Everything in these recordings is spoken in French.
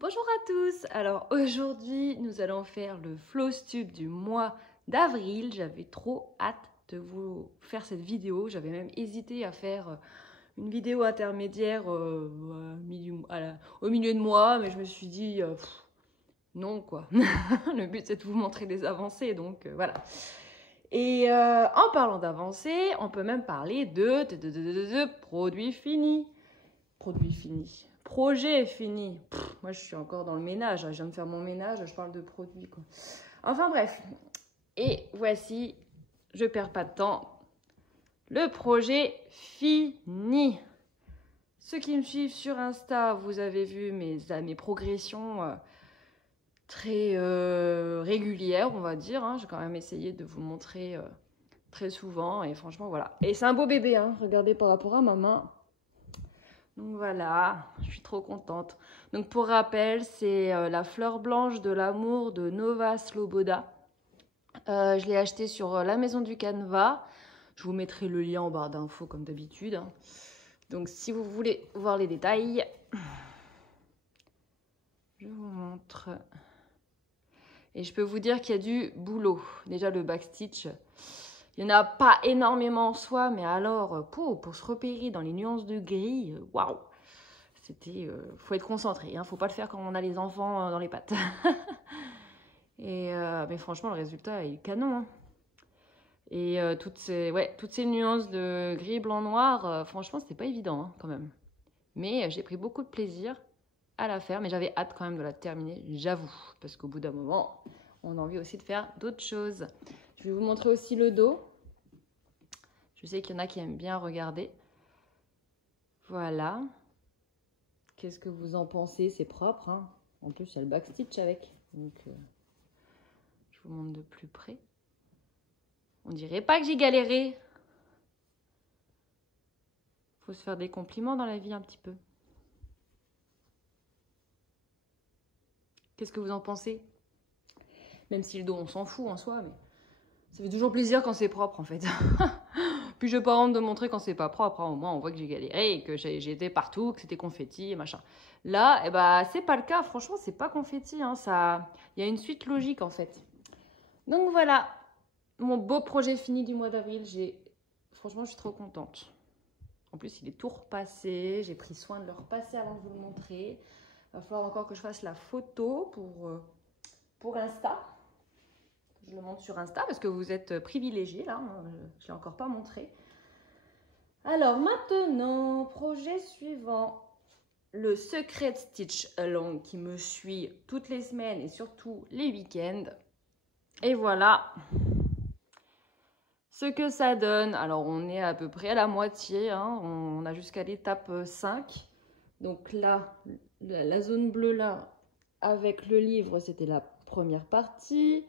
Bonjour à tous. Alors aujourd'hui, nous allons faire le Flowstube du mois d'avril. J'avais trop hâte de vous faire cette vidéo. J'avais même hésité à faire une vidéo intermédiaire au milieu de mois, mais je me suis dit non quoi. Le but c'est de vous montrer des avancées, donc voilà. Et en parlant d'avancées, on peut même parler de produits finis. Produit fini. Projet fini. Moi, je suis encore dans le ménage. Je viens de faire mon ménage, je parle de produits, quoi. Enfin, bref. Et voici, je perds pas de temps, le projet fini. Ceux qui me suivent sur Insta, vous avez vu mes progressions très régulières, on va dire. J'ai quand même essayé de vous montrer très souvent. Et franchement, voilà. Et c'est un beau bébé, hein. Regardez par rapport à ma main. Donc voilà, je suis trop contente. Donc pour rappel, c'est la fleur blanche de l'amour de Nova Sloboda. Je l'ai acheté sur la maison du Canva. Je vous mettrai le lien en barre d'infos comme d'habitude. Donc si vous voulez voir les détails, je vous montre. Et je peux vous dire qu'il y a du boulot. Déjà le backstitch, il n'y en a pas énormément en soi, mais alors pour se repérer dans les nuances de gris, waouh! Faut être concentré, faut pas le faire quand on a les enfants dans les pattes. Mais franchement, le résultat est canon. Et toutes ces nuances de gris, blanc, noir, franchement, c'était pas évident quand même. Mais j'ai pris beaucoup de plaisir à la faire, mais j'avais hâte quand même de la terminer, j'avoue. Parce qu'au bout d'un moment, on a envie aussi de faire d'autres choses. Je vais vous montrer aussi le dos. Je sais qu'il y en a qui aiment bien regarder. Voilà. Qu'est-ce que vous en pensez? C'est propre, hein. En plus, il y a le backstitch avec. Donc, je vous montre de plus près. On dirait pas que j'ai galéré. Faut se faire des compliments dans la vie un petit peu. Qu'est-ce que vous en pensez? Même si le dos, on s'en fout en soi, mais ça fait toujours plaisir quand c'est propre, en fait. Puis je n'ai pas honte de montrer quand c'est pas propre. Au moins, on voit que j'ai galéré et que j'ai été partout, que c'était confetti et machin. Là, eh ben, c'est pas le cas. Franchement, c'est pas confetti. Il y a une suite logique, en fait. Donc voilà, mon beau projet fini du mois d'avril. Franchement, je suis trop contente. En plus, il est tout repassé. J'ai pris soin de le repasser avant de vous le montrer. Il va falloir encore que je fasse la photo pour Insta. Je le montre sur Insta parce que vous êtes privilégiés là. Je ne l'ai encore pas montré. Alors maintenant, projet suivant. Le Secret Stitch Along qui me suit toutes les semaines et surtout les week-ends. Et voilà ce que ça donne. Alors on est à peu près à la moitié. On a jusqu'à l'étape 5. Donc là, la zone bleue là, avec le livre, c'était la première partie.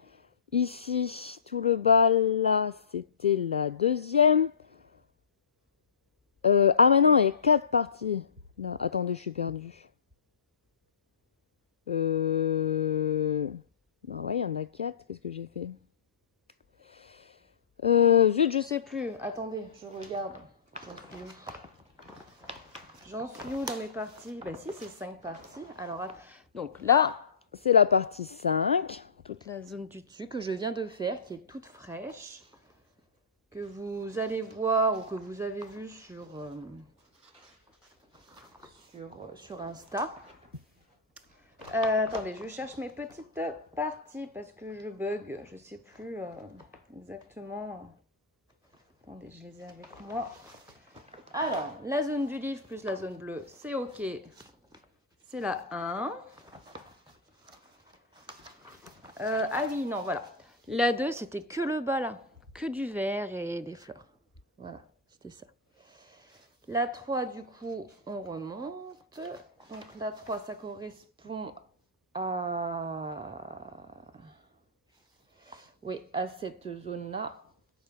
Ici, tout le bas là, c'était la deuxième. Ah mais non, il y a 4 parties. Là, attendez, je suis perdue. Bah ouais, il y en a 4. Qu'est-ce que j'ai fait? Zut, je sais plus. Attendez, je regarde. J'en suis où dans mes parties? Bah si, c'est 5 parties. Alors, donc là, c'est la partie 5. Toute la zone du dessus que je viens de faire, qui est toute fraîche. Que vous allez voir ou que vous avez vu sur Insta. Attendez, je cherche mes petites parties parce que je bug. Je ne sais plus exactement. Attendez, je les ai avec moi. Alors, la zone du livre plus la zone bleue, c'est OK. C'est la 1. Ah oui, non, voilà. La 2, c'était que le bas là. Que du vert et des fleurs. Voilà, c'était ça. La 3, du coup, on remonte. Donc la 3, ça correspond à cette zone-là.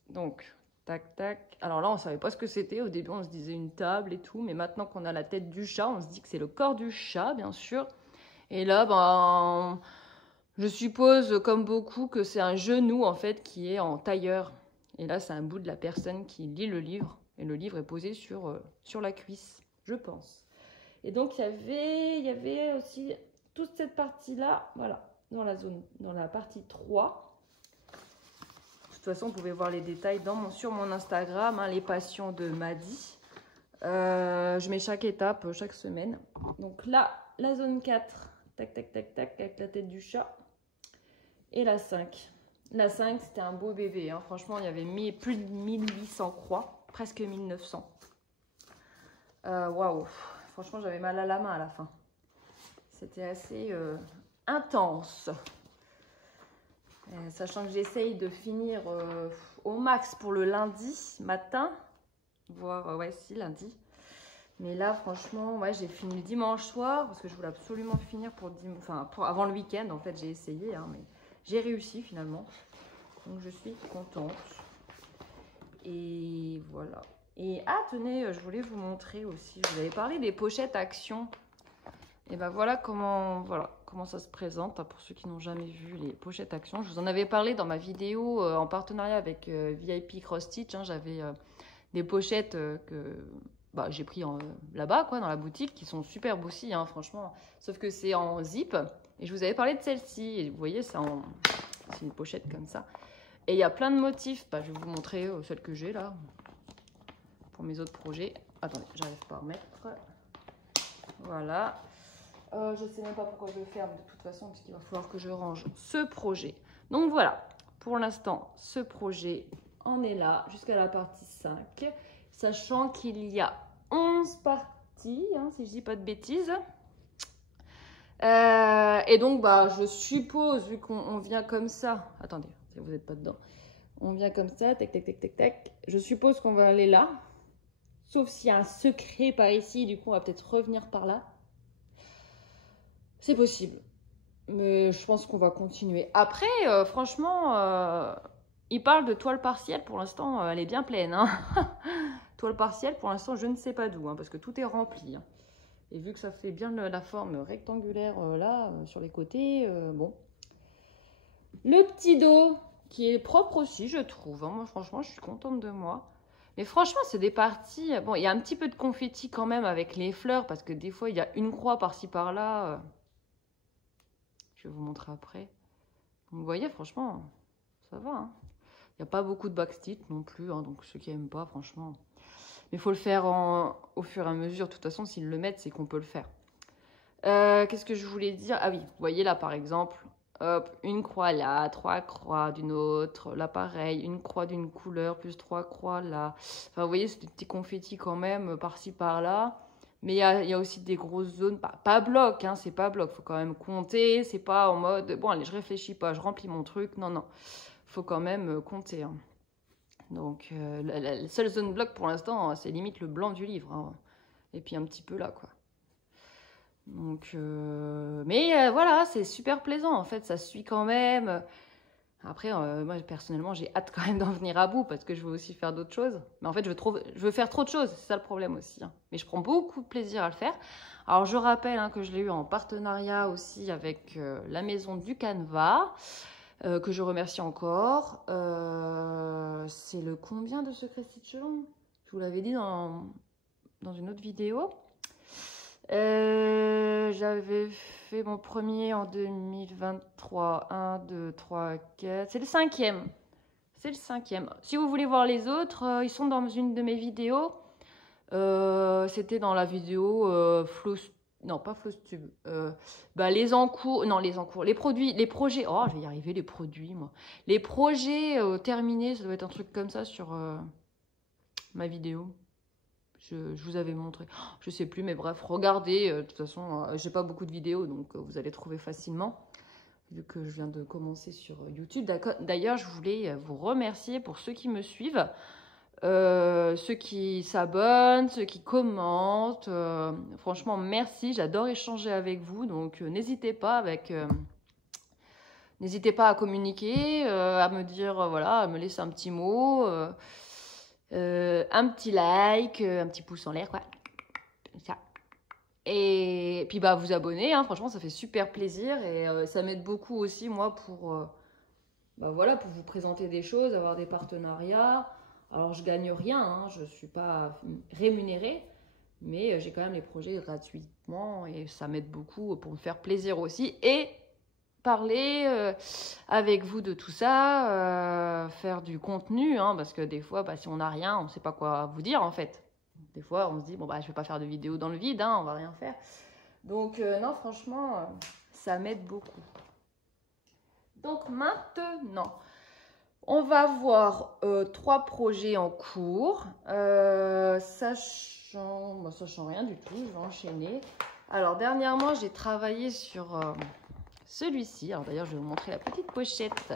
Donc, tac, tac. Alors là, on ne savait pas ce que c'était. Au début, on se disait une table et tout. Mais maintenant qu'on a la tête du chat, on se dit que c'est le corps du chat, bien sûr. Et là, ben, je suppose, comme beaucoup, que c'est un genou, en fait, qui est en tailleur. Et là, c'est un bout de la personne qui lit le livre. Et le livre est posé sur la cuisse, je pense. Et donc, il y avait aussi toute cette partie-là, voilà, dans la partie 3. De toute façon, vous pouvez voir les détails sur mon Instagram, hein, les passions de Madi. Je mets chaque étape, chaque semaine. Donc là, la zone 4, tac, tac, tac, tac, avec la tête du chat. Et la 5. La 5, c'était un beau bébé. Hein. Franchement, il y avait plus de 1800 croix, presque 1900. Waouh! Franchement, j'avais mal à la main à la fin. C'était assez intense. Sachant que j'essaye de finir au max pour le lundi matin. Voire, ouais, si, lundi. Mais là, franchement, ouais, j'ai fini le dimanche soir. Parce que je voulais absolument finir avant le week-end. En fait, j'ai essayé, hein, mais j'ai réussi finalement. Donc, je suis contente. Et voilà. Et ah, tenez, je voulais vous montrer aussi. Je vous avais parlé des pochettes Action. Et ben voilà comment ça se présente, hein, pour ceux qui n'ont jamais vu les pochettes Action. Je vous en avais parlé dans ma vidéo en partenariat avec VIP Cross Stitch. Hein, j'avais des pochettes que j'ai pris là-bas, quoi, dans la boutique, qui sont superbes aussi, hein, franchement. Sauf que c'est en zip. Et je vous avais parlé de celle-ci. Et vous voyez, c'est une pochette comme ça. Et il y a plein de motifs. Je vais vous montrer celle que j'ai là. Pour mes autres projets. Attendez, j'arrive pas à remettre. Voilà. Je sais même pas pourquoi je le ferme de toute façon, parce qu'il va falloir que je range ce projet. Donc voilà, pour l'instant, ce projet en est là jusqu'à la partie 5. Sachant qu'il y a 11 parties, hein, si je dis pas de bêtises. Et donc, je suppose, vu qu'on vient comme ça. Attendez, vous n'êtes pas dedans. On vient comme ça, tac, tac, tac, tac, tac. Je suppose qu'on va aller là. Sauf s'il y a un secret par ici, du coup, on va peut-être revenir par là. C'est possible. Mais je pense qu'on va continuer. Après, franchement, il parle de toile partielle. Pour l'instant, elle est bien pleine. Hein. Toile partielle, pour l'instant, je ne sais pas d'où. Hein, parce que tout est rempli. Hein. Et vu que ça fait bien la forme rectangulaire là, sur les côtés, bon. Le petit dos, qui est propre aussi, je trouve. Hein. Moi, franchement, je suis contente de moi. Mais franchement, c'est des parties... Bon, il y a un petit peu de confetti quand même avec les fleurs. Parce que des fois, il y a une croix par-ci, par-là. Je vais vous montrer après. Vous voyez, franchement, ça va. Hein. Il n'y a pas beaucoup de backstitch non plus. Hein, donc, ceux qui n'aiment pas, franchement... Mais il faut le faire au fur et à mesure. De toute façon, s'ils le mettent, c'est qu'on peut le faire. Qu'est-ce que je voulais dire? Ah oui, vous voyez là, par exemple... Hop, une croix là, 3 croix d'une autre. Là, pareil, une croix d'une couleur, plus 3 croix là. Enfin, vous voyez, c'est des petits confettis quand même, par-ci, par-là. Mais il y a aussi des grosses zones, pas bloc, hein, c'est pas bloc. Il faut quand même compter. C'est pas en mode, bon, allez, je réfléchis pas, je remplis mon truc. Non, non. Il faut quand même compter. Hein. Donc, la seule zone bloc pour l'instant, c'est limite le blanc du livre. Hein. Et puis un petit peu là, quoi. Donc, voilà, c'est super plaisant. En fait, ça suit quand même. Après, moi, personnellement, j'ai hâte quand même d'en venir à bout parce que je veux aussi faire d'autres choses. Mais en fait, je veux faire trop de choses. C'est ça le problème aussi. Hein. Mais je prends beaucoup de plaisir à le faire. Alors, je rappelle que je l'ai eu en partenariat aussi avec la maison du Canva, que je remercie encore. C'est le combien de Secret Stitch? Je vous l'avais dit dans une autre vidéo. J'avais fait mon premier en 2023. 1, 2, 3, 4. C'est le 5e. C'est le 5e. Si vous voulez voir les autres, ils sont dans une de mes vidéos. C'était dans la vidéo non, pas Flostube. Les encours. Non, les encours. Les produits, les projets. Oh, je vais y arriver, les produits, moi. Les projets terminés, ça doit être un truc comme ça sur ma vidéo. Je vous avais montré, je sais plus, mais bref, regardez. De toute façon, j'ai pas beaucoup de vidéos, donc vous allez trouver facilement, vu que je viens de commencer sur YouTube. D'ailleurs, je voulais vous remercier pour ceux qui me suivent, ceux qui s'abonnent, ceux qui commentent. Franchement, merci, j'adore échanger avec vous, donc n'hésitez pas à communiquer, à me dire, voilà, à me laisser un petit mot. Un petit like, un petit pouce en l'air, quoi. Ça. Et puis, vous abonner, hein, franchement, ça fait super plaisir. Et ça m'aide beaucoup aussi, moi, pour vous présenter des choses, avoir des partenariats. Alors, je gagne rien, hein, je ne suis pas rémunérée. Mais j'ai quand même les projets gratuitement et ça m'aide beaucoup pour me faire plaisir aussi. Et parler avec vous de tout ça, faire du contenu, hein, parce que des fois, bah, si on n'a rien, on ne sait pas quoi vous dire en fait. Des fois, on se dit, bon, bah, je ne vais pas faire de vidéo dans le vide, hein, on va rien faire. Donc, non, franchement, ça m'aide beaucoup. Donc, maintenant, on va voir 3 projets en cours. Sachant rien du tout, je vais enchaîner. Alors, dernièrement, j'ai travaillé sur celui-ci. Alors, d'ailleurs, je vais vous montrer la petite pochette,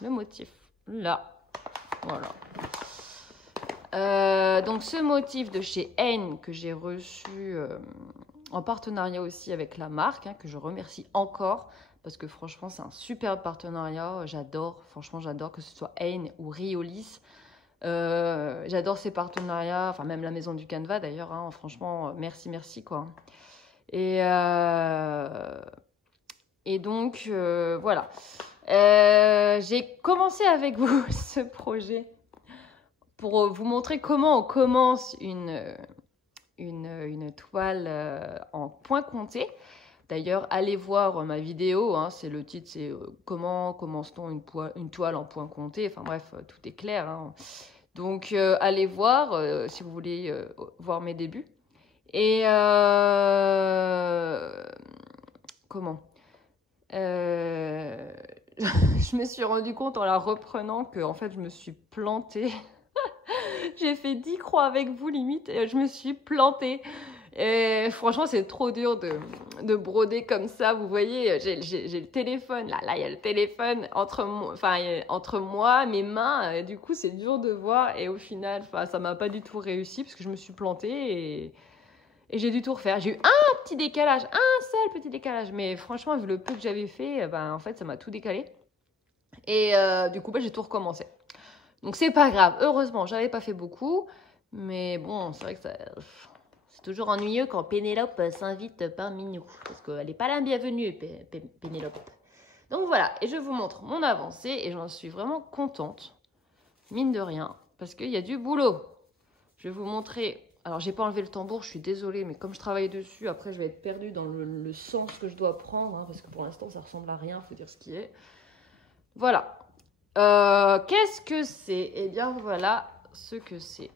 le motif. Là, voilà. Donc, ce motif de chez Haine que j'ai reçu en partenariat aussi avec la marque, hein, que je remercie encore. Parce que franchement, c'est un superbe partenariat. J'adore, franchement, j'adore que ce soit Haine ou Riolis. J'adore ces partenariats, enfin même la maison du Canva d'ailleurs. Hein, franchement, merci, merci quoi. Et donc, voilà. J'ai commencé avec vous ce projet pour vous montrer comment on commence une toile en point compté. D'ailleurs, allez voir ma vidéo, hein, c'est le titre, c'est comment commence-t-on une toile en point compté. Enfin bref, tout est clair. Hein. Donc, allez voir si vous voulez voir mes débuts. Et comment je me suis rendu compte en la reprenant que en fait, je me suis plantée. J'ai fait 10 croix avec vous, limite, et je me suis plantée. Et franchement, c'est trop dur de broder comme ça. Vous voyez, j'ai le téléphone. Là, il y a le téléphone entre moi, mes mains. Du coup, c'est dur de voir. Et au final, ça m'a pas du tout réussi parce que je me suis plantée et j'ai dû tout refaire. J'ai eu un petit décalage, un seul petit décalage. Mais franchement, vu le peu que j'avais fait, en fait, ça m'a tout décalé. Et du coup, j'ai tout recommencé. Donc, c'est pas grave. Heureusement, j'avais pas fait beaucoup. Mais bon, c'est vrai que c'est toujours ennuyeux quand Pénélope s'invite parmi nous. Parce qu'elle n'est pas la bienvenue, Pénélope. Donc voilà, et je vous montre mon avancée. Et j'en suis vraiment contente. Mine de rien. Parce qu'il y a du boulot. Je vais vous montrer. Alors, j'ai pas enlevé le tambour, je suis désolée. Mais comme je travaille dessus, après, je vais être perdue dans le sens que je dois prendre. Hein, parce que pour l'instant, ça ressemble à rien. Il faut dire ce qui est. Voilà. Qu'est-ce que c'est? Eh bien, voilà ce que c'est.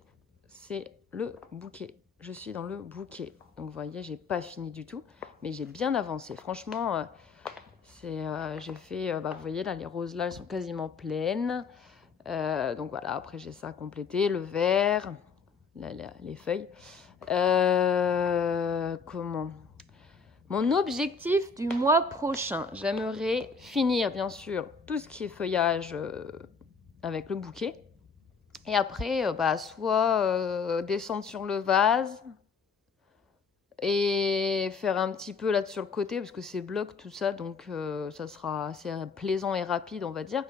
C'est le bouquet. Je suis dans le bouquet. Donc, vous voyez, j'ai pas fini du tout. Mais j'ai bien avancé. Franchement, j'ai fait... vous voyez, là, les roses, là, elles sont quasiment pleines. Donc, voilà. Après, j'ai ça à compléter. Le vert, les feuilles. Comment? Mon objectif du mois prochain, j'aimerais finir, bien sûr, tout ce qui est feuillage avec le bouquet. Et après, soit descendre sur le vase et faire un petit peu là sur le côté, parce que c'est bloc tout ça, donc ça sera assez plaisant et rapide, on va dire.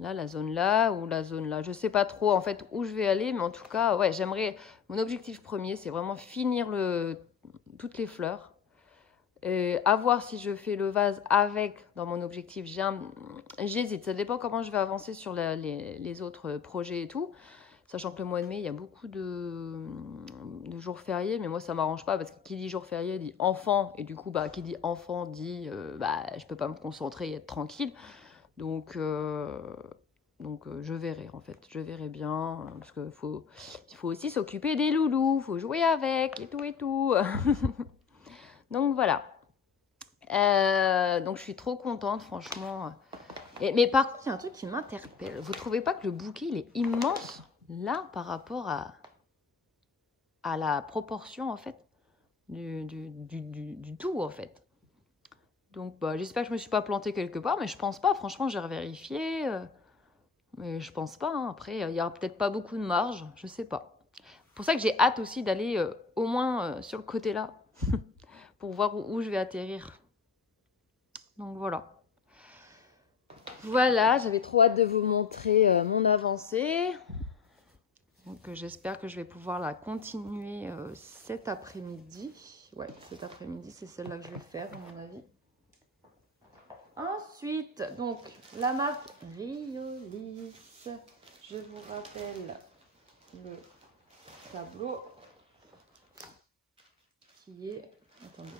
Là, la zone là ou la zone là. Je sais pas trop en fait où je vais aller, mais en tout cas, ouais, j'aimerais... Mon objectif premier, c'est vraiment finir toutes les fleurs. À voir si je fais le vase avec dans mon objectif. J'hésite, ça dépend comment je vais avancer sur les autres projets et tout. Sachant que le mois de mai, il y a beaucoup de jours fériés, mais moi, ça m'arrange pas parce que qui dit jour férié dit enfant. Et du coup, qui dit enfant dit je peux pas me concentrer et être tranquille. Donc, je verrai en fait. Je verrai bien. Parce qu'il faut aussi s'occuper des loulous. Il faut jouer avec et tout et tout. Donc voilà. Donc je suis trop contente, franchement. Mais par contre, il y a un truc qui m'interpelle. Vous trouvez pas que le bouquet, il est immense là par rapport à la proportion en fait du tout en fait. Donc j'espère que je me suis pas plantée quelque part, mais je pense pas. Franchement, j'ai revérifié. Mais je pense pas. Hein. Après, il y aura peut-être pas beaucoup de marge. Je sais pas. C'est pour ça que j'ai hâte aussi d'aller au moins sur le côté là. Pour voir où je vais atterrir. Donc voilà. Voilà, j'avais trop hâte de vous montrer mon avancée. Donc j'espère que je vais pouvoir la continuer cet après-midi. Ouais, cet après-midi, c'est celle-là que je vais faire, à mon avis. Ensuite, donc, la marque Riolis. Je vous rappelle le tableau. qui est... Attendez.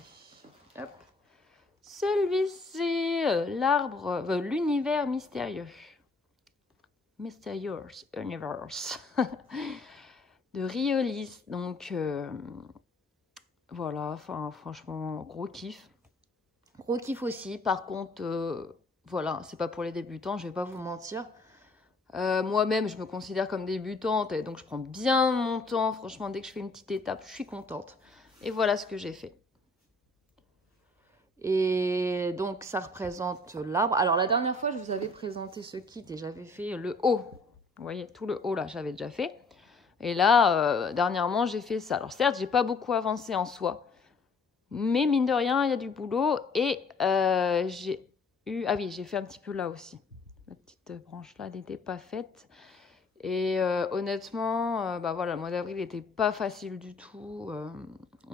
Hop. Celui-ci, l'arbre, l'univers mystérieux. Mysterious Universe. De Riolis. Donc, voilà, enfin, franchement, gros kiff. Gros kiff aussi. Par contre, voilà, c'est pas pour les débutants, je vais pas vous mentir. Moi-même, je me considère comme débutante et donc je prends bien mon temps. Franchement, dès que je fais une petite étape, je suis contente. Et voilà ce que j'ai fait. Et donc, ça représente l'arbre. Alors, la dernière fois, je vous avais présenté ce kit et j'avais fait le haut. Vous voyez, tout le haut, là, j'avais déjà fait. Et là, dernièrement, j'ai fait ça. Alors, certes, j'ai pas beaucoup avancé en soi. Mais mine de rien, il y a du boulot. Et j'ai eu... Ah oui, j'ai fait un petit peu là aussi. La petite branche là n'était pas faite. Et honnêtement, bah voilà, le mois d'avril n'était pas facile du tout.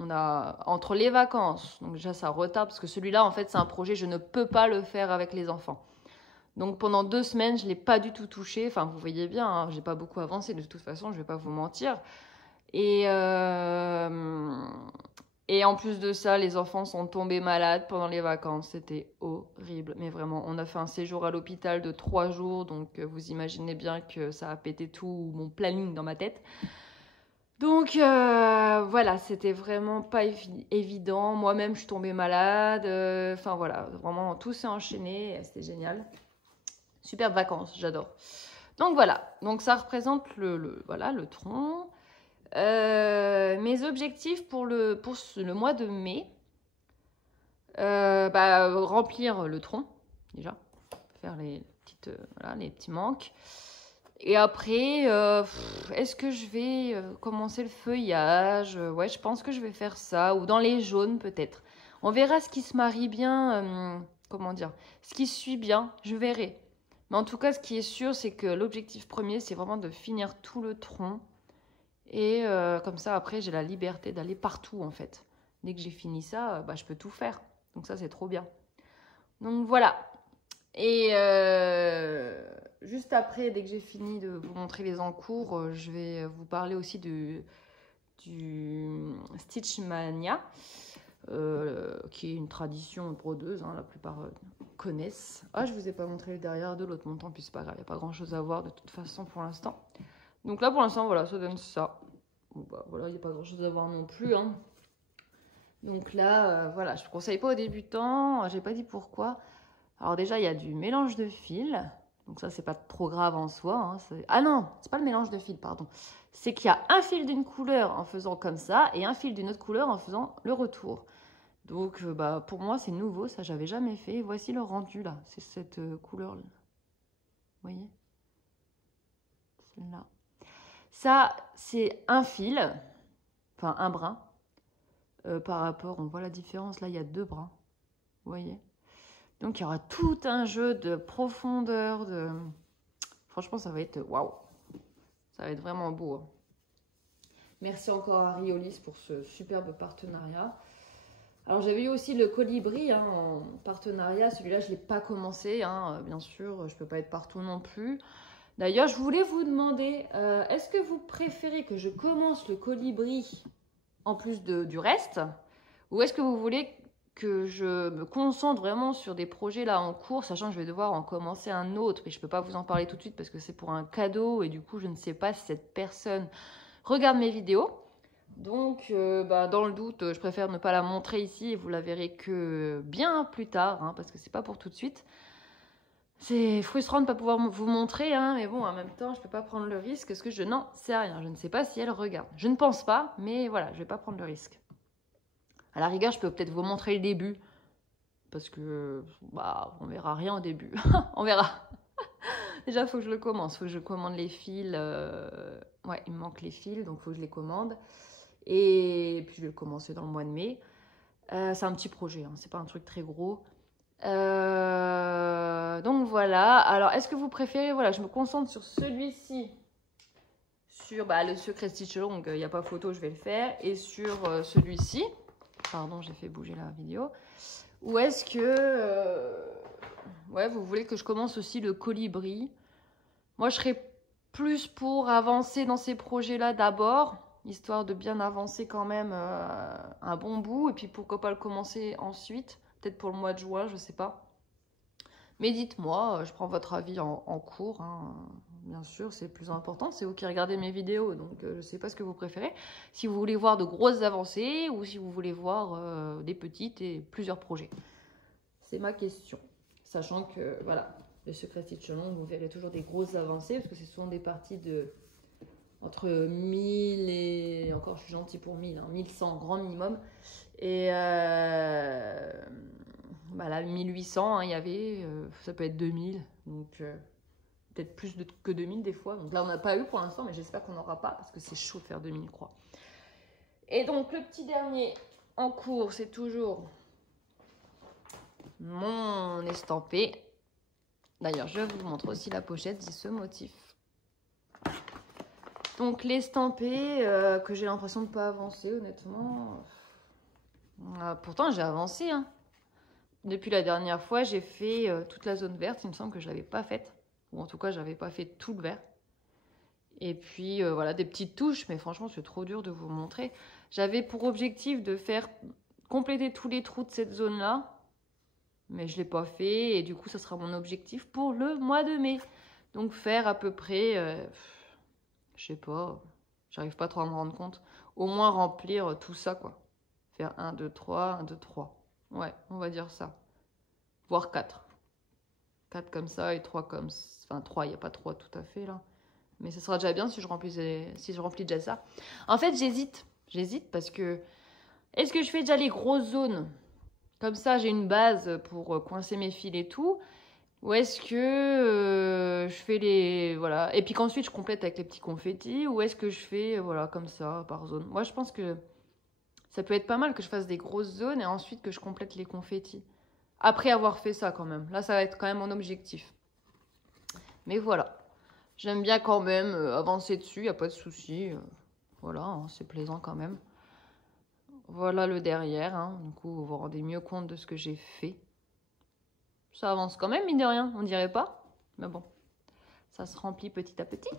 On a entre les vacances, donc déjà ça retarde parce que celui-là, en fait, c'est un projet, je ne peux pas le faire avec les enfants. Donc pendant 2 semaines, je ne l'ai pas du tout touché. Enfin, vous voyez bien, hein, j'ai pas beaucoup avancé. De toute façon, je ne vais pas vous mentir. Et en plus de ça, les enfants sont tombés malades pendant les vacances. C'était horrible. Mais vraiment, on a fait un séjour à l'hôpital de 3 jours. Donc, vous imaginez bien que ça a pété tout mon planning dans ma tête. Donc, voilà, c'était vraiment pas évident. Moi-même, je suis tombée malade. Enfin, voilà, vraiment, tout s'est enchaîné. C'était génial. Superbe vacances, j'adore. Donc, voilà. Donc, ça représente voilà, le tronc. Mes objectifs pour le mois de mai, remplir le tronc, déjà, faire les petits manques. Et après, est-ce que je vais commencer le feuillage? Ouais, je pense que je vais faire ça, ou dans les jaunes peut-être. On verra ce qui se marie bien, comment dire, ce qui suit bien, je verrai. Mais en tout cas, ce qui est sûr, c'est que l'objectif premier, c'est vraiment de finir tout le tronc. Et comme ça, après, j'ai la liberté d'aller partout, en fait. Dès que j'ai fini ça, je peux tout faire. Donc ça, c'est trop bien. Donc voilà. Et juste après, dès que j'ai fini de vous montrer les encours, je vais vous parler aussi du Stitch Mania, qui est une tradition brodeuse, hein, la plupart connaissent. Ah, je vous ai pas montré le derrière de l'autre montant, puis c'est pas grave, il n'y a pas grand-chose à voir de toute façon pour l'instant. Donc là, pour l'instant, voilà, ça donne ça. Bon, bah, voilà, il n'y a pas grand-chose à voir non plus. Hein. Donc là, voilà, je ne conseille pas aux débutants. J'ai pas dit pourquoi. Alors déjà, il y a du mélange de fils. Donc ça, c'est pas trop grave en soi. Hein. Ah non, c'est pas le mélange de fils, pardon. C'est qu'il y a un fil d'une couleur en faisant comme ça et un fil d'une autre couleur en faisant le retour. Donc, pour moi, c'est nouveau. Ça, j'avais jamais fait. Voici le rendu, là. C'est cette couleur-là. Vous voyez? Celle-là. Ça, c'est un fil, enfin un brin, par rapport, on voit la différence, là il y a 2 brins, vous voyez. Donc il y aura tout un jeu de profondeur, franchement ça va être waouh, ça va être vraiment beau. Hein. Merci encore à Riolis pour ce superbe partenariat. Alors j'avais eu aussi le colibri hein, en partenariat, celui-là je ne l'ai pas commencé, hein, bien sûr, je ne peux pas être partout non plus. D'ailleurs, je voulais vous demander, est-ce que vous préférez que je commence le colibri en plus du reste? Ou est-ce que vous voulez que je me concentre vraiment sur des projets là en cours, sachant que je vais devoir en commencer un autre, mais je ne peux pas vous en parler tout de suite parce que c'est pour un cadeau et du coup, je ne sais pas si cette personne regarde mes vidéos. Donc, dans le doute, je préfère ne pas la montrer ici et vous la verrez que bien plus tard, hein, parce que c'est pas pour tout de suite. C'est frustrant de ne pas pouvoir vous montrer, hein, mais bon, en même temps, je ne peux pas prendre le risque parce que je n'en sais rien. Je ne sais pas si elle regarde. Je ne pense pas, mais voilà, je ne vais pas prendre le risque. À la rigueur, je peux peut-être vous montrer le début parce que, on verra rien au début. On verra. Déjà, il faut que je le commence. Il faut que je commande les fils. Ouais, il me manque les fils, donc il faut que je les commande. Et puis, je vais le commencer dans le mois de mai. C'est un petit projet, hein, c'est pas un truc très gros. Donc voilà, alors est-ce que vous préférez, voilà, je me concentre sur celui-ci, sur le secret Stitch, donc il n'y a pas photo, je vais le faire, et sur celui-ci, pardon, j'ai fait bouger la vidéo, ou est-ce que, ouais, vous voulez que je commence aussi le colibri? Moi, je serais plus pour avancer dans ces projets-là d'abord, histoire de bien avancer quand même un bon bout, et puis pourquoi pas le commencer ensuite, peut-être pour le mois de juin, je sais pas. Mais dites-moi, je prends votre avis en cours, hein. Bien sûr, c'est le plus important, c'est vous qui regardez mes vidéos, donc je sais pas ce que vous préférez. Si vous voulez voir de grosses avancées, ou si vous voulez voir des petites et plusieurs projets. C'est ma question. Sachant que, voilà, le Secret Stitch Long, vous verrez toujours des grosses avancées, parce que c'est souvent des parties de entre 1000 et, encore je suis gentille pour 1000, hein, 1100 grand minimum. Et bah là, 1800, hein, il y avait, ça peut être 2000, donc peut-être plus que 2000 des fois. Donc là, on n'a pas eu pour l'instant, mais j'espère qu'on n'aura pas, parce que c'est chaud de faire 2000, je crois. Et donc, le petit dernier en cours, c'est toujours mon estampé. D'ailleurs, je vous montre aussi la pochette, c'est ce motif. Donc, l'estampé, que j'ai l'impression de ne pas avancer, honnêtement. Pourtant, j'ai avancé, hein. Depuis la dernière fois, j'ai fait toute la zone verte. Il me semble que je ne l'avais pas faite. Ou en tout cas, je n'avais pas fait tout le vert. Et puis, voilà, des petites touches. Mais franchement, c'est trop dur de vous montrer. J'avais pour objectif de faire compléter tous les trous de cette zone-là. Mais je ne l'ai pas fait. Et du coup, ça sera mon objectif pour le mois de mai. Donc, faire à peu près, je sais pas, j'arrive pas trop à me rendre compte. Au moins remplir tout ça, quoi. Faire 1, 2, 3, 1, 2, 3. Ouais, on va dire ça. Voire 4. 4 comme ça et 3 comme... Enfin, 3, il n'y a pas 3 tout à fait, là. Mais ce sera déjà bien si je remplis déjà ça. En fait, j'hésite. J'hésite parce que... Est-ce que je fais déjà les grosses zones? Comme ça, j'ai une base pour coincer mes fils et tout. Ou est-ce que je fais les... Voilà. Et puis qu'ensuite, je complète avec les petits confettis. Ou est-ce que je fais, voilà, comme ça, par zone? Moi, je pense que ça peut être pas mal que je fasse des grosses zones et ensuite que je complète les confettis. Après avoir fait ça, quand même. Là, ça va être quand même mon objectif. Mais voilà. J'aime bien quand même avancer dessus, il n'y a pas de souci. Voilà, hein, c'est plaisant quand même. Voilà le derrière. Hein. Du coup, vous vous rendez mieux compte de ce que j'ai fait. Ça avance quand même, mine de rien, on dirait pas. Mais bon, ça se remplit petit à petit.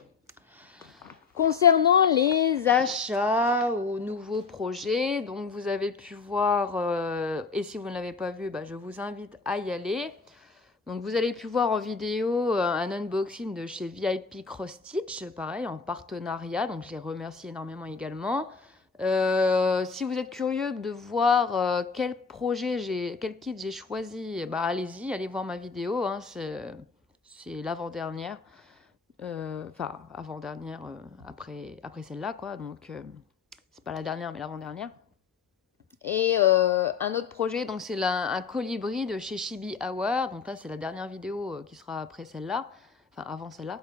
Concernant les achats aux nouveaux projets, donc vous avez pu voir, et si vous ne l'avez pas vu, bah, je vous invite à y aller. Donc vous avez pu voir en vidéo un unboxing de chez VIP Cross Stitch, pareil, en partenariat, donc je les remercie énormément également. Si vous êtes curieux de voir quel kit j'ai choisi, bah allez-y, allez voir ma vidéo, hein, c'est l'avant-dernière. Enfin, avant-dernière après celle-là, quoi. Donc, c'est pas la dernière, mais l'avant-dernière. Et un autre projet, donc c'est un colibri de chez Chibi Hour. Donc là, c'est la dernière vidéo qui sera après celle-là. Enfin, avant celle-là.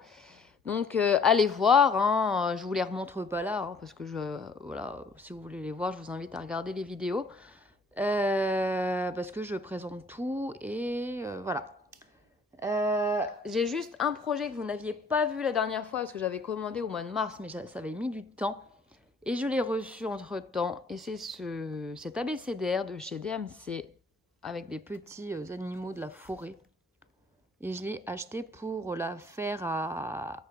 Donc, allez voir. Hein, je vous les remontre pas là, hein, parce que voilà, si vous voulez les voir, je vous invite à regarder les vidéos. Parce que je présente tout et voilà. J'ai juste un projet que vous n'aviez pas vu la dernière fois parce que j'avais commandé au mois de mars, mais ça avait mis du temps. Et je l'ai reçu entre temps. Et c'est cet abécédaire de chez DMC avec des petits animaux de la forêt. Et je l'ai acheté pour la faire à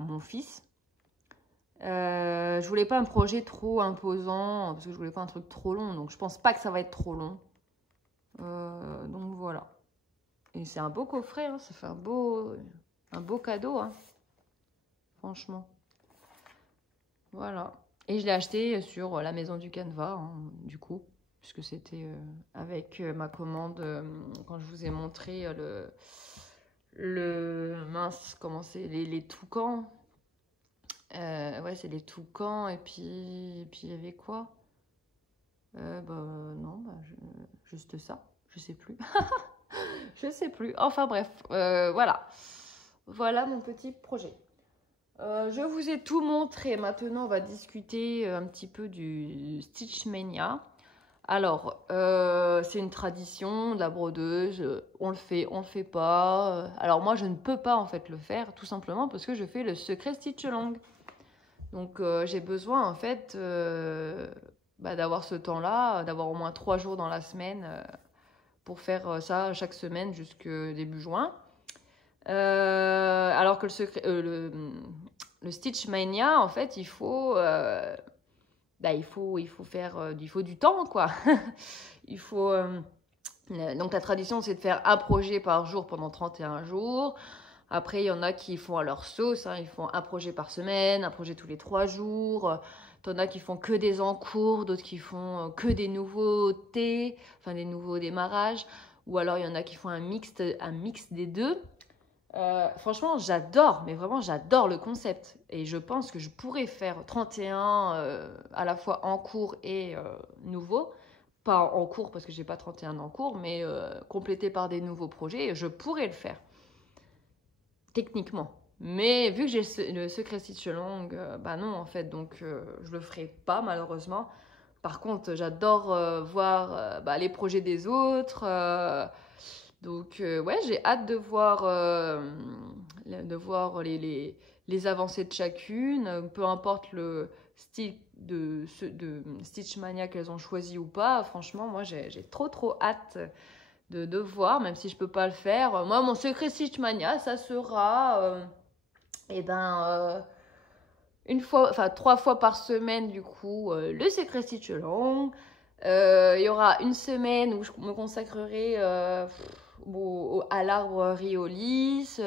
mon fils. Je voulais pas un projet trop imposant parce que je voulais pas un truc trop long. Donc je pense pas que ça va être trop long. Donc voilà. Et c'est un beau coffret, hein, ça fait un beau cadeau, hein. Franchement. Voilà. Et je l'ai acheté sur la maison du Canva, hein, du coup, puisque c'était avec ma commande, quand je vous ai montré mince, comment c'est, les toucans. Ouais, c'est les toucans, et puis il y avait quoi? Non, juste ça, je sais plus. Je sais plus. Enfin bref, voilà. Voilà mon petit projet. Je vous ai tout montré. Maintenant, on va discuter un petit peu du Stitch Mania. Alors, c'est une tradition de la brodeuse. On le fait pas. Alors moi, je ne peux pas en fait le faire, tout simplement parce que je fais le secret Stitch Long. Donc, j'ai besoin en fait d'avoir ce temps-là, d'avoir au moins 3 jours dans la semaine pour faire ça chaque semaine jusqu'au début juin. Alors que le Stitch Mania, en fait, il faut bah, il faut du temps, quoi. Il faut... donc la tradition, c'est de faire un projet par jour pendant 31 jours. Après, il y en a qui font à leur sauce, hein. Ils font un projet par semaine, un projet tous les 3 jours. T'en as qui font que des encours, d'autres qui font que des nouveautés, enfin des nouveaux démarrages. Ou alors, il y en a qui font un mix des deux. Franchement, j'adore, mais vraiment, j'adore le concept. Et je pense que je pourrais faire 31 à la fois en cours et nouveau. Pas en cours parce que j'ai pas 31 en cours, mais complété par des nouveaux projets, je pourrais le faire. Techniquement. Mais vu que j'ai le secret stitch long, bah non en fait, donc je le ferai pas malheureusement. Par contre, j'adore voir bah, les projets des autres. Donc ouais, j'ai hâte de voir les avancées de chacune, peu importe le style de Stitch Mania qu'elles ont choisi ou pas. Franchement, moi j'ai trop hâte de voir, même si je peux pas le faire. Moi, mon secret Stitch Mania, ça sera une fois, enfin 3 fois par semaine du coup, le secret Stitch long. Il y aura une semaine où je me consacrerai à l'arbre Riolis.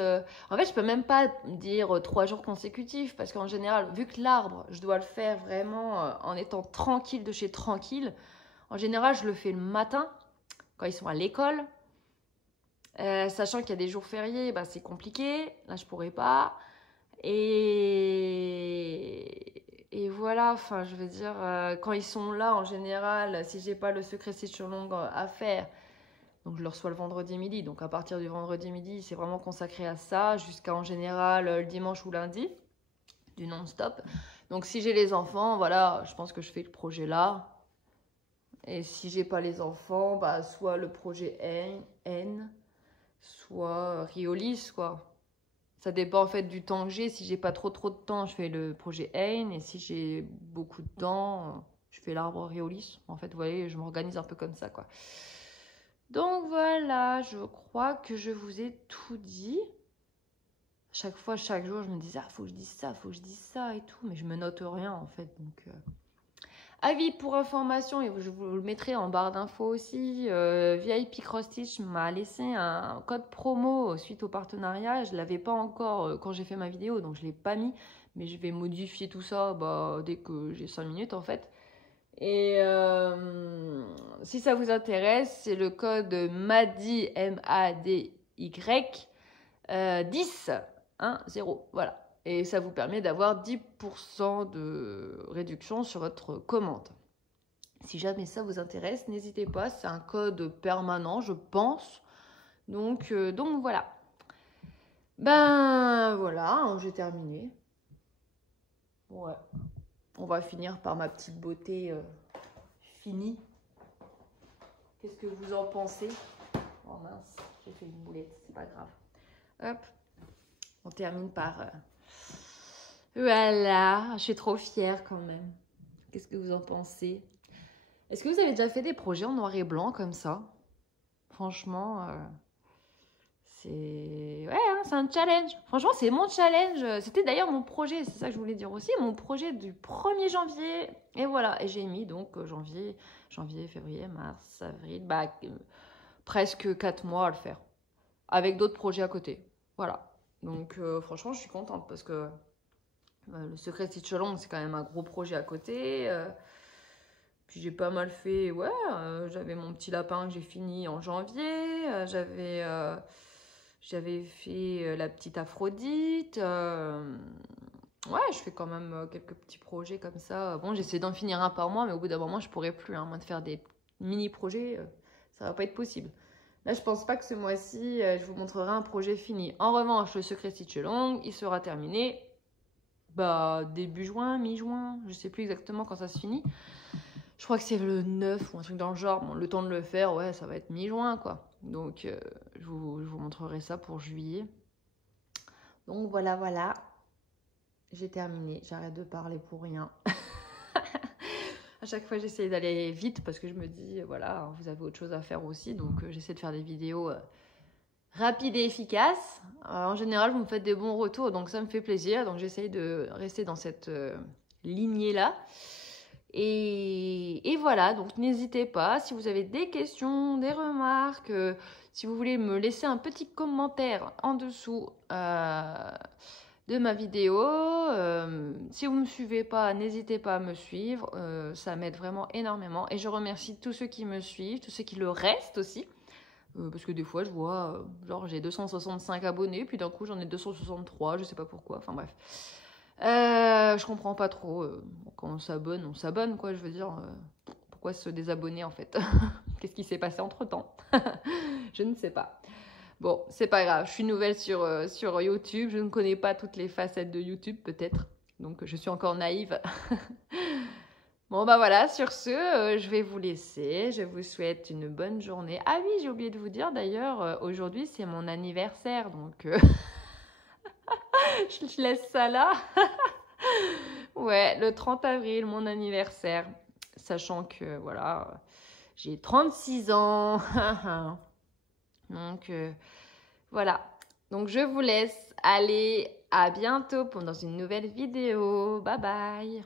En fait, je peux même pas dire 3 jours consécutifs parce qu'en général, vu que l'arbre, je dois le faire vraiment en étant tranquille de chez tranquille. En général, je le fais le matin quand ils sont à l'école. Sachant qu'il y a des jours fériés, bah, c'est compliqué. Là, je pourrais pas. Et voilà, enfin, je veux dire, quand ils sont là, en général, si j'ai pas le secret stitch long à faire, donc je le reçois le vendredi midi. Donc à partir du vendredi midi, c'est vraiment consacré à ça, jusqu'à en général le dimanche ou lundi, du non-stop. Donc si j'ai les enfants, voilà, je pense que je fais le projet là. Et si j'ai pas les enfants, bah, soit le projet N, soit Riolis, quoi. Ça dépend en fait du temps que j'ai. Si j'ai pas trop de temps, je fais le projet N. Et si j'ai beaucoup de temps, je fais l'arbre Riolis. En fait, vous voyez, je m'organise un peu comme ça, quoi. Donc voilà, je crois que je vous ai tout dit. Chaque fois, chaque jour, je me disais, ah, faut que je dise ça, faut que je dise ça et tout. Mais je me note rien, en fait. Donc, avis pour information, et je vous le mettrai en barre d'infos aussi. VIP Cross Stitch m'a laissé un code promo suite au partenariat. Je ne l'avais pas encore quand j'ai fait ma vidéo, donc je ne l'ai pas mis. Mais je vais modifier tout ça bah, dès que j'ai 5 minutes en fait. Et si ça vous intéresse, c'est le code MADY, M-A-D-Y, 10, 1, 0, voilà. Et ça vous permet d'avoir 10% de réduction sur votre commande. Si jamais ça vous intéresse, n'hésitez pas, c'est un code permanent, je pense. Donc voilà. Ben voilà, j'ai terminé. Ouais. On va finir par ma petite beauté finie. Qu'est-ce que vous en pensez? Oh mince, j'ai fait une boulette, c'est pas grave. Hop, on termine par... Voilà, je suis trop fière quand même. Qu'est-ce que vous en pensez? Est-ce que vous avez déjà fait des projets en noir et blanc comme ça? Franchement, c'est... Ouais, hein, c'est un challenge. Franchement, c'est mon challenge. C'était d'ailleurs mon projet, c'est ça que je voulais dire aussi. Mon projet du 1er janvier. Et voilà, et j'ai mis donc janvier, février, mars, avril, bah, presque 4 mois à le faire. Avec d'autres projets à côté. Voilà. Donc franchement, je suis contente parce que le secret Stitch long, c'est quand même un gros projet à côté. Puis j'ai pas mal fait, ouais, j'avais mon petit lapin que j'ai fini en janvier, j'avais fait la petite Aphrodite, ouais, je fais quand même quelques petits projets comme ça. Bon, j'essaie d'en finir un par mois, mais au bout d'un moment, je pourrais plus, hein, moi, de faire des mini-projets, ça va pas être possible. Là, je pense pas que ce mois-ci, je vous montrerai un projet fini. En revanche, le secret Stitch long, il sera terminé, bah, début juin, mi-juin, je sais plus exactement quand ça se finit. Je crois que c'est le 9 ou un truc dans le genre. Bon, le temps de le faire, ouais, ça va être mi-juin, quoi. Donc, je vous montrerai ça pour juillet. Donc, voilà. J'ai terminé. J'arrête de parler pour rien. À chaque fois, j'essaie d'aller vite parce que je me dis, voilà, vous avez autre chose à faire aussi. Donc, j'essaie de faire des vidéos rapides et efficaces. En général, vous me faites des bons retours, donc ça me fait plaisir. Donc, j'essaie de rester dans cette lignée-là. Et voilà, donc n'hésitez pas, si vous avez des questions, des remarques, si vous voulez me laisser un petit commentaire en dessous de ma vidéo. Si vous ne me suivez pas, n'hésitez pas à me suivre, ça m'aide vraiment énormément. Et je remercie tous ceux qui me suivent, tous ceux qui le restent aussi. Parce que des fois, je vois, genre j'ai 265 abonnés, puis d'un coup j'en ai 263, je sais pas pourquoi, enfin bref. Je comprends pas trop. Quand on s'abonne, quoi, je veux dire. Pourquoi se désabonner, en fait? Qu'est-ce qui s'est passé entre-temps? Je ne sais pas. Bon, c'est pas grave, je suis nouvelle sur YouTube, je ne connais pas toutes les facettes de YouTube, peut-être. Donc, je suis encore naïve. Bon, bah voilà, sur ce, je vais vous laisser. Je vous souhaite une bonne journée. Ah oui, j'ai oublié de vous dire, d'ailleurs, aujourd'hui, c'est mon anniversaire, donc... je laisse ça là. Ouais, le 30 avril, mon anniversaire. Sachant que, voilà, j'ai 36 ans. Donc, voilà. Donc, je vous laisse. Allez, à bientôt dans une nouvelle vidéo. Bye bye.